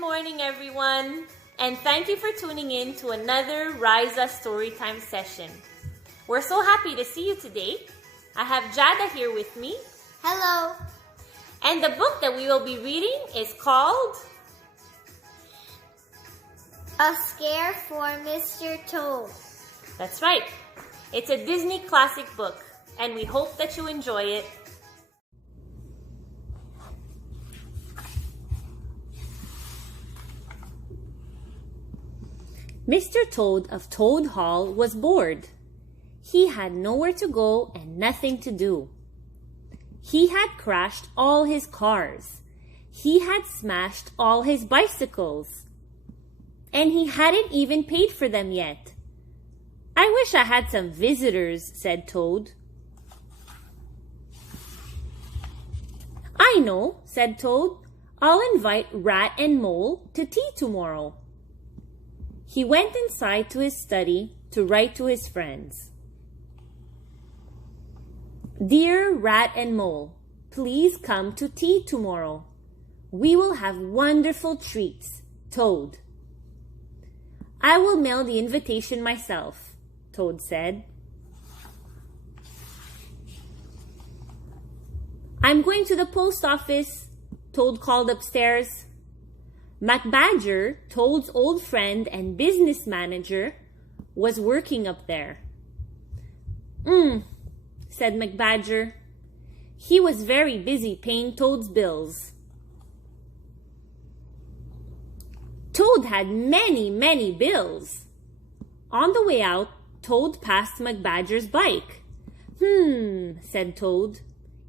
morning, everyone, and thank you for tuning in to another REISA Storytime session. We're so happy to see you today. I have Jada here with me. Hello. And the book that we will be reading is called A Scare for Mr. Toad. That's right. It's a Disney classic book, and we hope that you enjoy it. Mr. Toad of Toad Hall was bored. He had nowhere to go and nothing to do. He had crashed all his cars. He had smashed all his bicycles. And he hadn't even paid for them yet. "I wish I had some visitors," said Toad. "I know," said Toad. "I'll invite Rat and Mole to tea tomorrow." He went inside to his study to write to his friends. "Dear Rat and Mole, please come to tea tomorrow. We will have wonderful treats. Toad." "I will mail the invitation myself," Toad said. "I'm going to the post office," Toad called upstairs. MacBadger, Toad's old friend and business manager, was working up there. Said MacBadger. He was very busy paying Toad's bills. Toad had many bills. On the way out, Toad passed MacBadger's bike. Said Toad.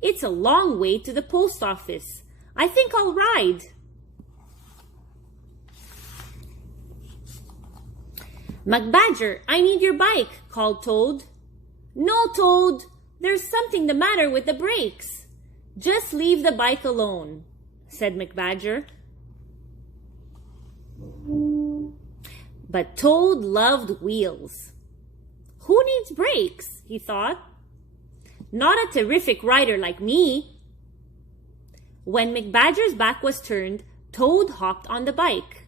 "It's a long way to the post office. I think I'll ride." "MacBadger, I need your bike," called Toad. "No, Toad, there's something the matter with the brakes. Just leave the bike alone," said MacBadger. But Toad loved wheels. "Who needs brakes?" he thought. "Not a terrific rider like me." When MacBadger's back was turned, Toad hopped on the bike.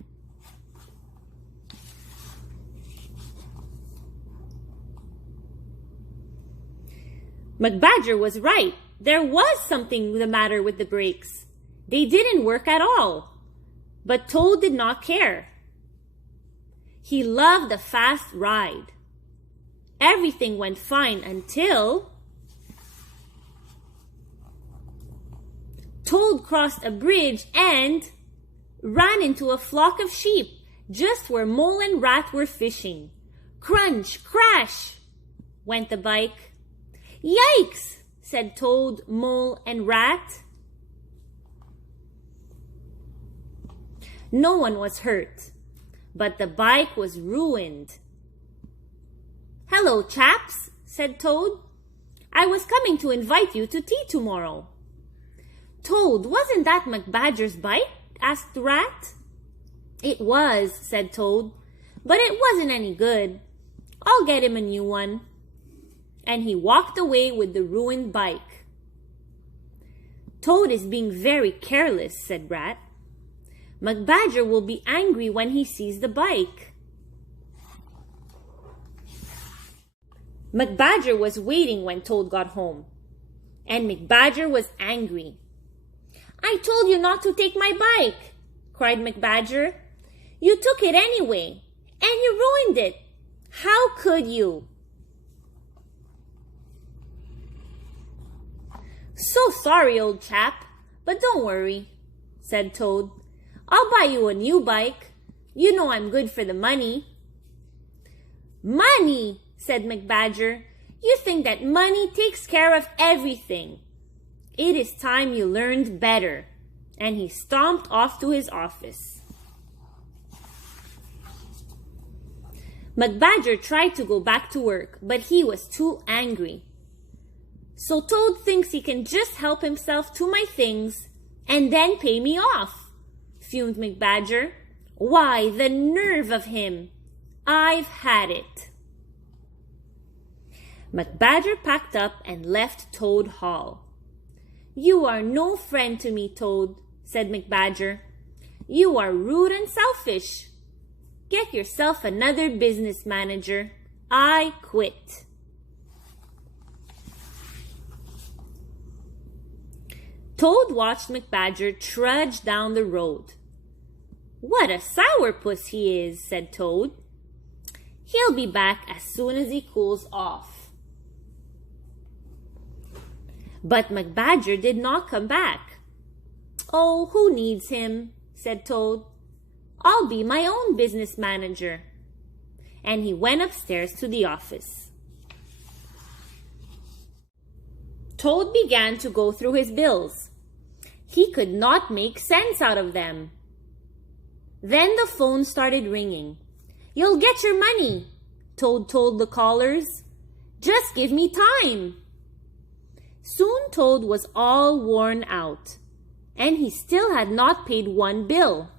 MacBadger was right. There was something the matter with the brakes. They didn't work at all. But Toad did not care. He loved a fast ride. Everything went fine until Toad crossed a bridge and ran into a flock of sheep just where Mole and Rat were fishing. Crunch, crash, went the bike. "Yikes!" said Toad, Mole, and Rat. No one was hurt, but the bike was ruined. "Hello, chaps," said Toad. "I was coming to invite you to tea tomorrow." "Toad, wasn't that MacBadger's bike?" asked Rat. "It was," said Toad, "but it wasn't any good. I'll get him a new one." And he walked away with the ruined bike. "Toad is being very careless," said Rat. "MacBadger will be angry when he sees the bike." MacBadger was waiting when Toad got home, and MacBadger was angry. "I told you not to take my bike," cried MacBadger. "You took it anyway, and you ruined it. How could you?" "So sorry, old chap, but don't worry," said Toad. "I'll buy you a new bike. You know I'm good for the money." "Money," said MacBadger. "You think that money takes care of everything. It is time you learned better." And he stomped off to his office. MacBadger tried to go back to work, but he was too angry. "So Toad thinks he can just help himself to my things and then pay me off," fumed MacBadger. "Why, the nerve of him! I've had it." MacBadger packed up and left Toad Hall. "You are no friend to me, Toad," said MacBadger. You are rude and selfish. Get yourself another business manager. I quit. Toad watched McBadger trudge down the road. What a sourpuss he is, said Toad. He'll be back as soon as he cools off. But McBadger did not come back. Oh, who needs him? Said Toad. I'll be my own business manager. And he went upstairs to the office. Toad began to go through his bills. He could not make sense out of them. Then the phone started ringing. You'll get your money, Toad told the callers. Just give me time. Soon Toad was all worn out, and he still had not paid one bill.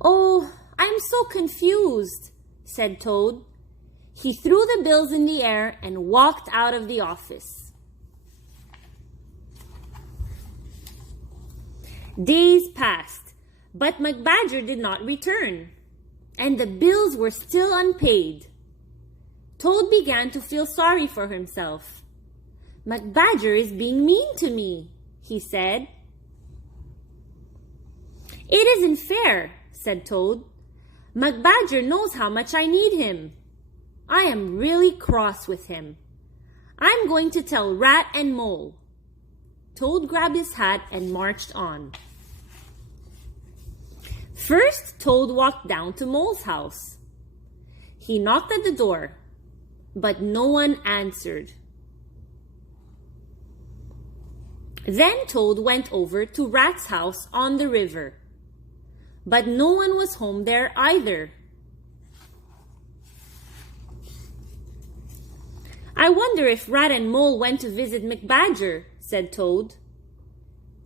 Oh, I'm so confused, said Toad. He threw the bills in the air and walked out of the office. Days passed, but McBadger did not return, and the bills were still unpaid. Toad began to feel sorry for himself. McBadger is being mean to me, he said. It isn't fair, said Toad. McBadger knows how much I need him. I am really cross with him. I'm going to tell Rat and Mole. Toad grabbed his hat and marched on. First, Toad walked down to Mole's house. He knocked at the door, but no one answered. Then Toad went over to Rat's house on the river, but no one was home there either. I wonder if Rat and Mole went to visit McBadger, said Toad.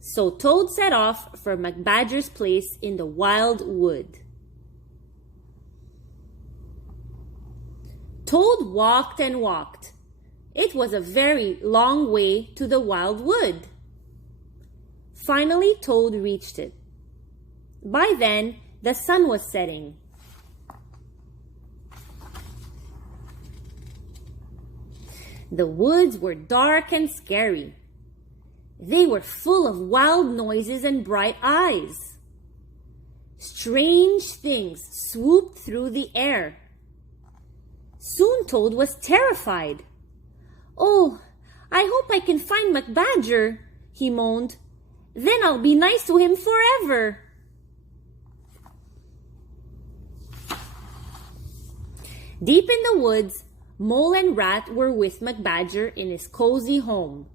So Toad set off for McBadger's place in the wild wood. Toad walked and walked. It was a very long way to the wild wood. Finally, Toad reached it. By then, the sun was setting. The woods were dark and scary. They were full of wild noises and bright eyes. Strange things swooped through the air. Soon Toad was terrified. Oh, I hope I can find McBadger, he moaned. Then I'll be nice to him forever. Deep in the woods, Mole and Rat were with McBadger in his cozy home.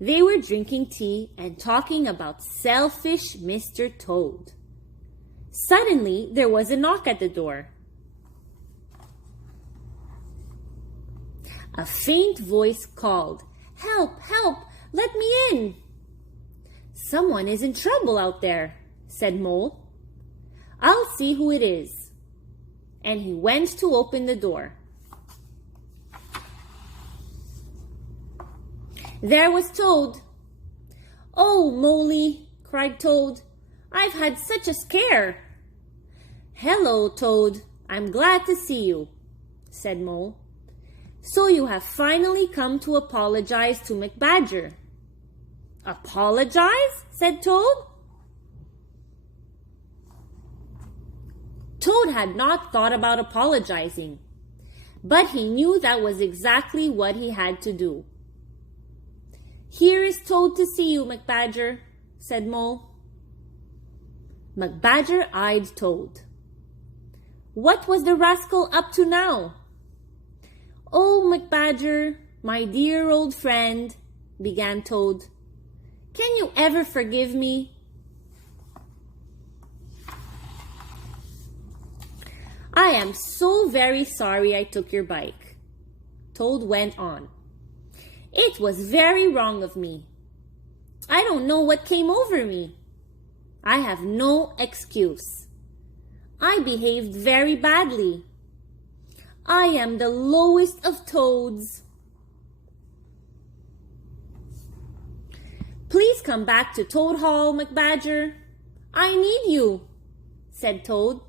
They were drinking tea and talking about selfish Mr. Toad. Suddenly, there was a knock at the door. A faint voice called, "Help, help, let me in." "Someone is in trouble out there," said Mole. "I'll see who it is." And he went to open the door. There was Toad. "Oh, Moley," cried Toad, "I've had such a scare." "Hello, Toad. I'm glad to see you," said Mole. "So you have finally come to apologize to McBadger." "Apologize?" said Toad. Toad had not thought about apologizing, but he knew that was exactly what he had to do. "Here is Toad to see you, McBadger," said Mole. McBadger eyed Toad. What was the rascal up to now? "Oh, McBadger, my dear old friend," began Toad. "Can you ever forgive me?" "I am so very sorry I took your bike," Toad went on. "It was very wrong of me. I don't know what came over me. I have no excuse. I behaved very badly. I am the lowest of toads." Please come back to Toad Hall, McBadger. I need you, said Toad.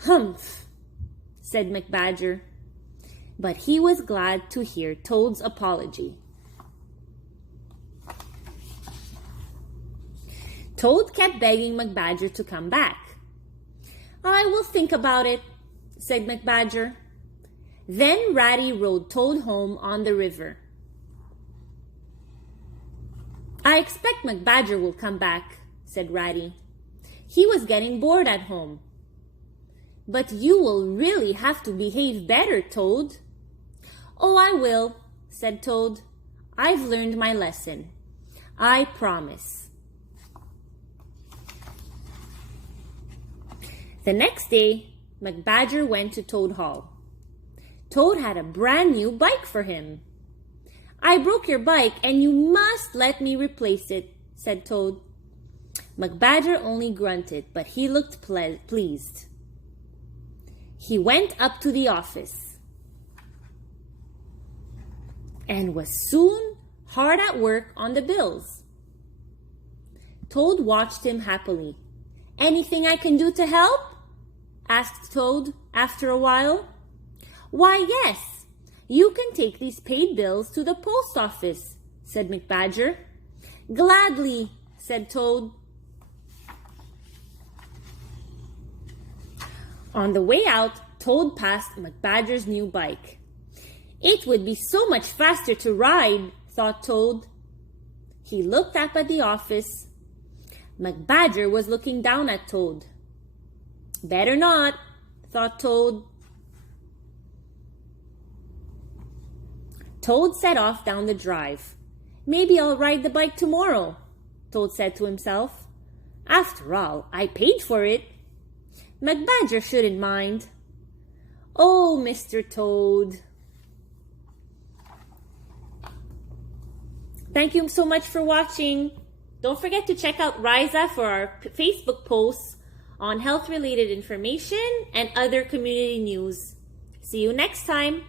Humph, said McBadger. But he was glad to hear Toad's apology. Toad kept begging McBadger to come back. I will think about it, said McBadger. Then Ratty rode Toad home on the river. I expect McBadger will come back, said Ratty. He was getting bored at home. But you will really have to behave better, Toad. Oh, I will, said Toad. I've learned my lesson. I promise. The next day, McBadger went to Toad Hall. Toad had a brand new bike for him. I broke your bike and you must let me replace it, said Toad. McBadger only grunted, but he looked pleased. He went up to the office and was soon hard at work on the bills. Toad watched him happily. Anything I can do to help? Asked Toad after a while. Why, yes, you can take these paid bills to the post office, said McBadger. Gladly, said Toad. On the way out, Toad passed McBadger's new bike. It would be so much faster to ride, thought Toad. He looked up at the office. McBadger was looking down at Toad. Better not, thought Toad. Toad set off down the drive. Maybe I'll ride the bike tomorrow, Toad said to himself. After all, I paid for it. McBadger shouldn't mind. Oh, Mr. Toad. Thank you so much for watching. Don't forget to check out REISA for our Facebook posts on health-related information and other community news. See you next time.